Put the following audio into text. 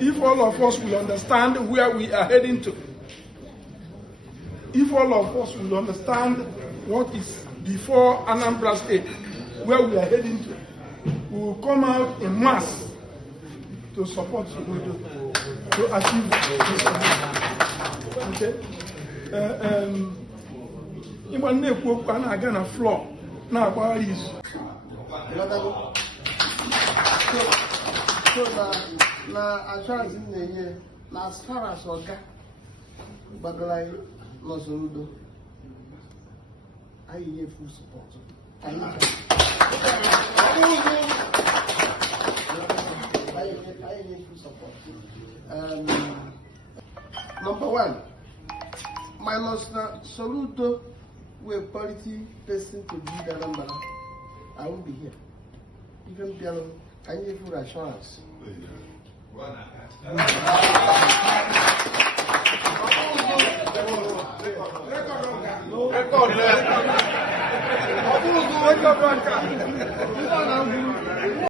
If all of us will understand where we are heading to, if all of us will understand what is before Anambra State, where we are heading to, we will come out in mass to support Soludo to achieve this. Okay? Even if we are going to floor, now about is. So as far as in the year, as far as Oga, Bagalai, no Soludo, I hear full support. I hear full support. Number one, minus Soludo, we're a party person to be the number. I won't be here. Even Piano, I need full assurance.